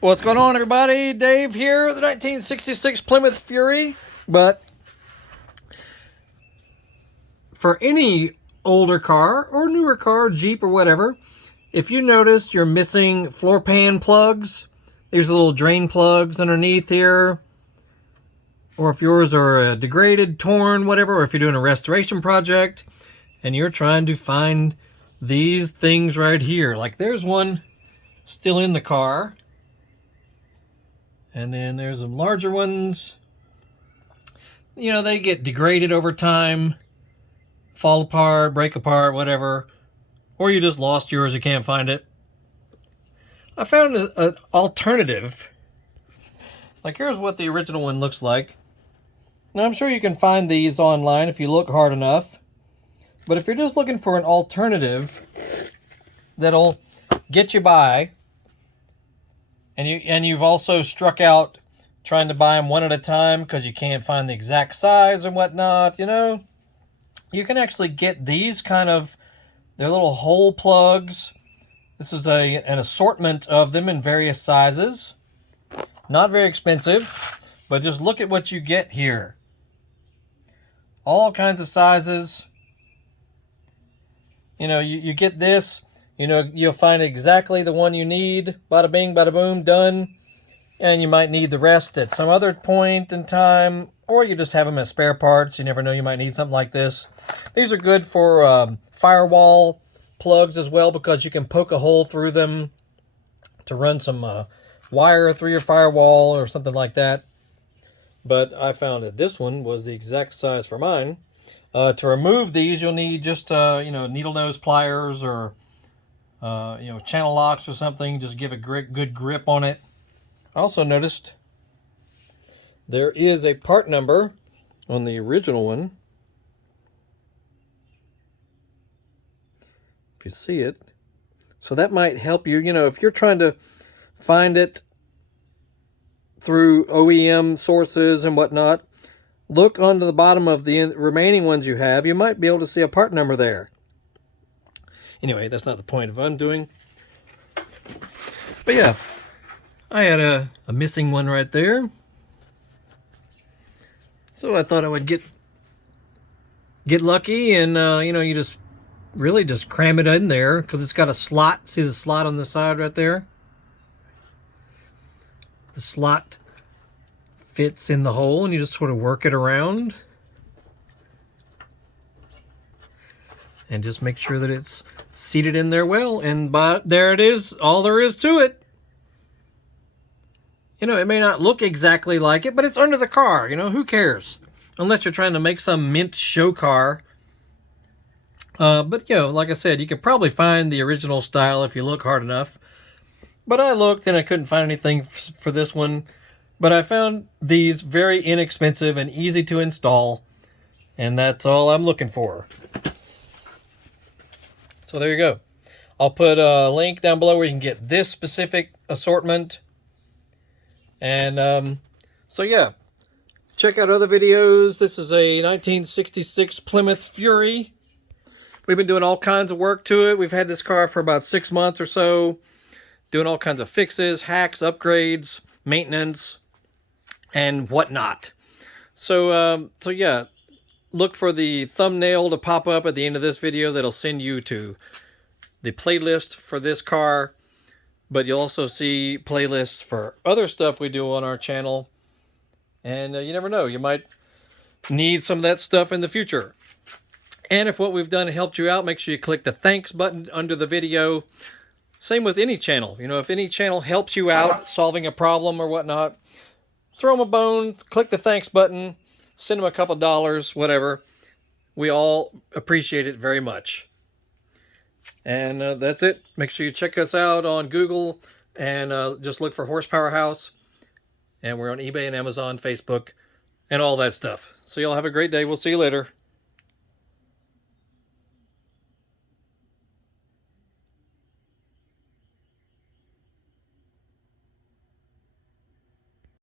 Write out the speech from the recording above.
What's going on, everybody? Dave here with the 1966 Plymouth Fury. But for any older car or newer car, Jeep or whatever, if you notice you're missing floor pan plugs, there's little drain plugs underneath here, or if yours are degraded, torn, whatever, or if you're doing a restoration project and you're trying to find these things right here, like there's one still in the car. And then there's some larger ones. You know, they get degraded over time, fall apart, break apart, whatever. Or you just lost yours, you can't find it. I found an alternative. Like, here's what the original one looks like. Now, I'm sure you can find these online if you look hard enough. But if you're just looking for an alternative that'll get you by, and you've also struck out trying to buy them one at a time because you can't find the exact size and whatnot, you know, you can actually get these kind of, they're little hole plugs. This is an assortment of them in various sizes. Not very expensive, but just look at what you get here. All kinds of sizes. You know, you get this. You know, you'll find exactly the one you need. Bada bing, bada boom, done. And you might need the rest at some other point in time. Or you just have them as spare parts. You never know, you might need something like this. These are good for firewall plugs as well, because you can poke a hole through them to run some wire through your firewall or something like that. But I found that this one was the exact size for mine. To remove these, you'll need just, you know, needle nose pliers or you know, channel locks or something. Just give a good grip on it. I also noticed there is a part number on the original one. If you see it. So that might help you, you know, if you're trying to find it through OEM sources and whatnot, look onto the bottom of the remaining ones you have. You might be able to see a part number there. Anyway, that's not the point of undoing. But yeah, I had a missing one right there. So I thought I would get lucky and, you know, you just really just cram it in there because it's got a slot. See the slot on the side right there? The slot fits in the hole and you just sort of work it around. And just make sure that it's seated in there well. And there it is, all there is to it. You know, it may not look exactly like it, but it's under the car. You know, who cares? Unless you're trying to make some mint show car. But, you know, like I said, you could probably find the original style if you look hard enough. But I looked and I couldn't find anything for this one. But I found these very inexpensive and easy to install. And that's all I'm looking for. So there you go. I'll put a link down below where you can get this specific assortment. And so yeah, check out other videos. This is a 1966 Plymouth Fury. We've been doing all kinds of work to it. We've had this car for about 6 months or so, doing all kinds of fixes, hacks, upgrades, maintenance, and whatnot. So yeah. Look for the thumbnail to pop up at the end of this video that'll send you to the playlist for this car. But you'll also see playlists for other stuff we do on our channel. And you never know, you might need some of that stuff in the future. And if what we've done helped you out, make sure you click the thanks button under the video. Same with any channel. You know, if any channel helps you out solving a problem or whatnot, throw them a bone, click the thanks button. Send them a couple dollars, whatever. We all appreciate it very much. And that's it. Make sure you check us out on Google and just look for Horsepower House. And we're on eBay and Amazon, Facebook, and all that stuff. So y'all have a great day. We'll see you later.